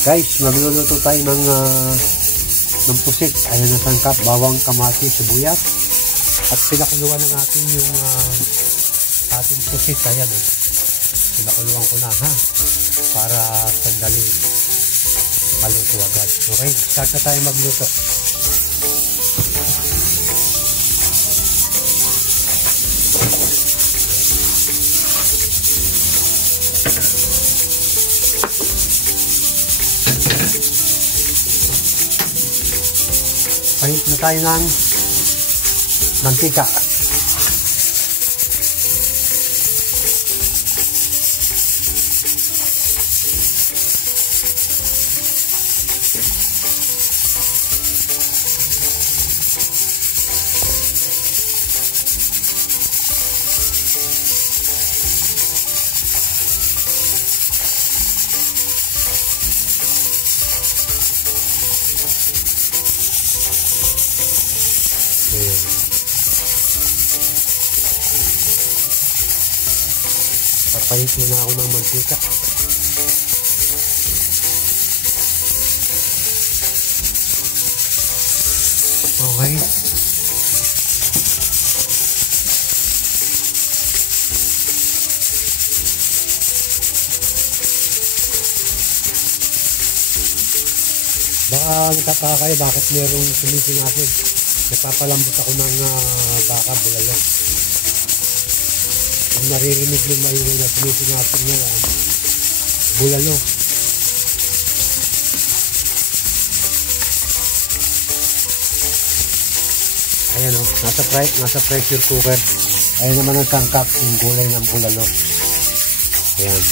Guys, magluluto tayo ng pusit. Ayan na sangkap, bawang, kamatis, sibuyas. At pinakuluan na natin yung ating pusit. Ayan eh. Pinakuluan ko na ha. Para sandali maluto agad. Okay, start na tayo magluto. Pahit na tayo ng mantika. Papahit na ako ng mantika. Okay. Baka nagtataka kayo bakit merong sumisingapin. Nagpapalambot ako ng baka bulalo. Kung naririnig yung maingay na sumisingapin niya yan, bulalo. Ayan o, nasa pressure cooker. Ayan naman ang sangkap, yung gulay ng bulalo. Ayan.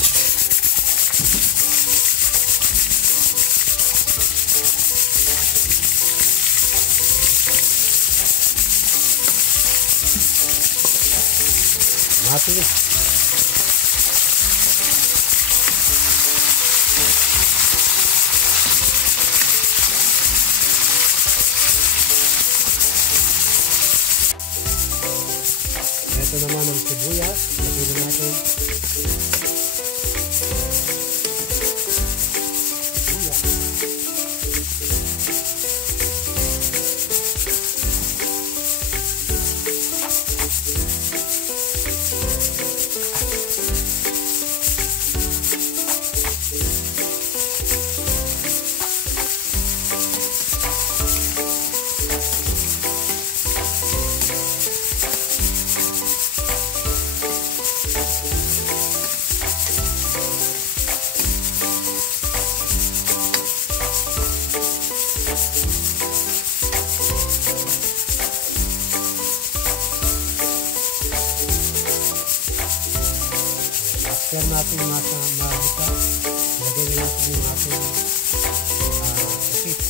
Mati. Ito naman ang sibuyas. Lagyan natin. Sibuyas. After natin makita, lagyan natin yung ating pusit.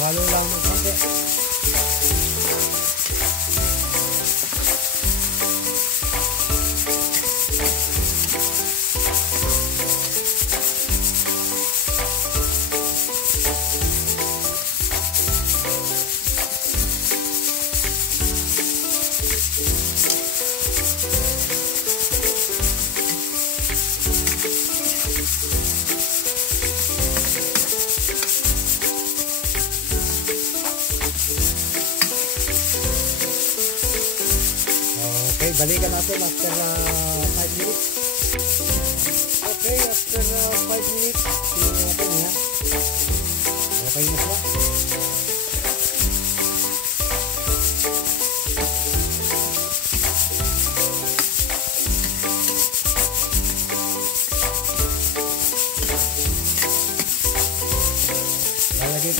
Halo lang ng konti. Okay, balikan natin after 5 minutes. Okay, after 5 minutes, tingnan natin ha. Okay na siya.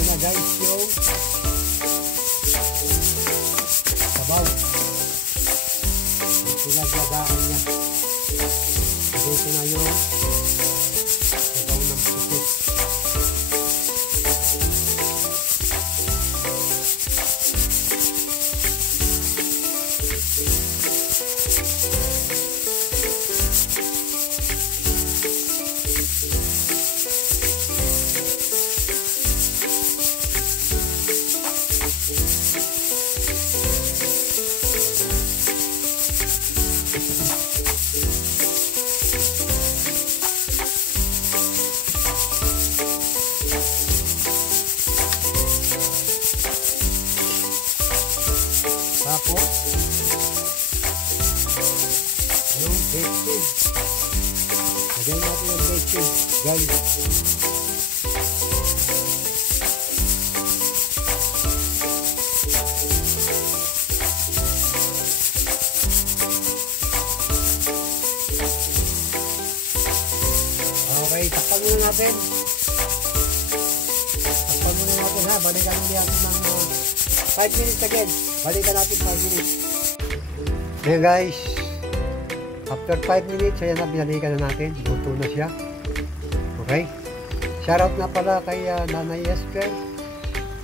ito na guys yung sabaw. Ito na gagaan niya. Ito na yung sabaw ng pusit. Tapos, yung baked cheese. Lagay natin yung baked cheese, guys. Okay, takpan muna natin. Takpan muna natin ha. Balikan muna natin ng 5 minutes again. Balikan natin 5 minutes. Ayan guys. After 5 minutes, ayan na, binalikan na natin. Luto na siya. Okay. Shoutout na pala kay Nanay Esther,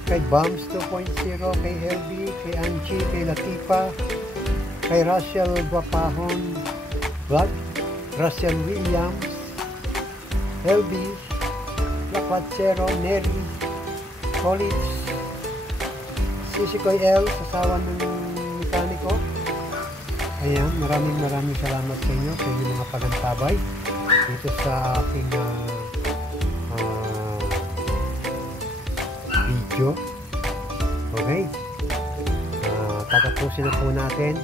kay Bams 2.0, kay Herbie, kay Angie, kay Latifa, kay Rachel Guapahon Vlog, Rachel Williams, Herbie, Laquachero, Mary, College, Sisikoy L, kasawa ng mekaniko. Ayan, maraming salamat sa inyo, sa inyong mga pagantabay dito sa aking video. Okay. Tatapusin na po natin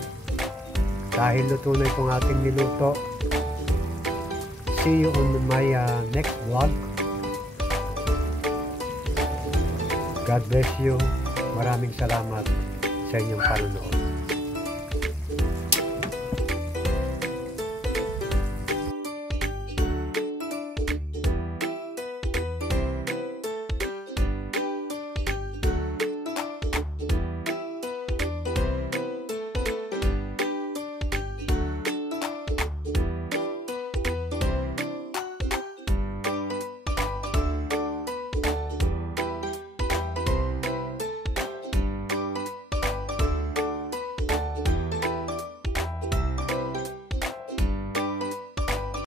dahil luto na itong ating niluto. See you on my next vlog. God bless you. Maraming salamat sa inyong panonood.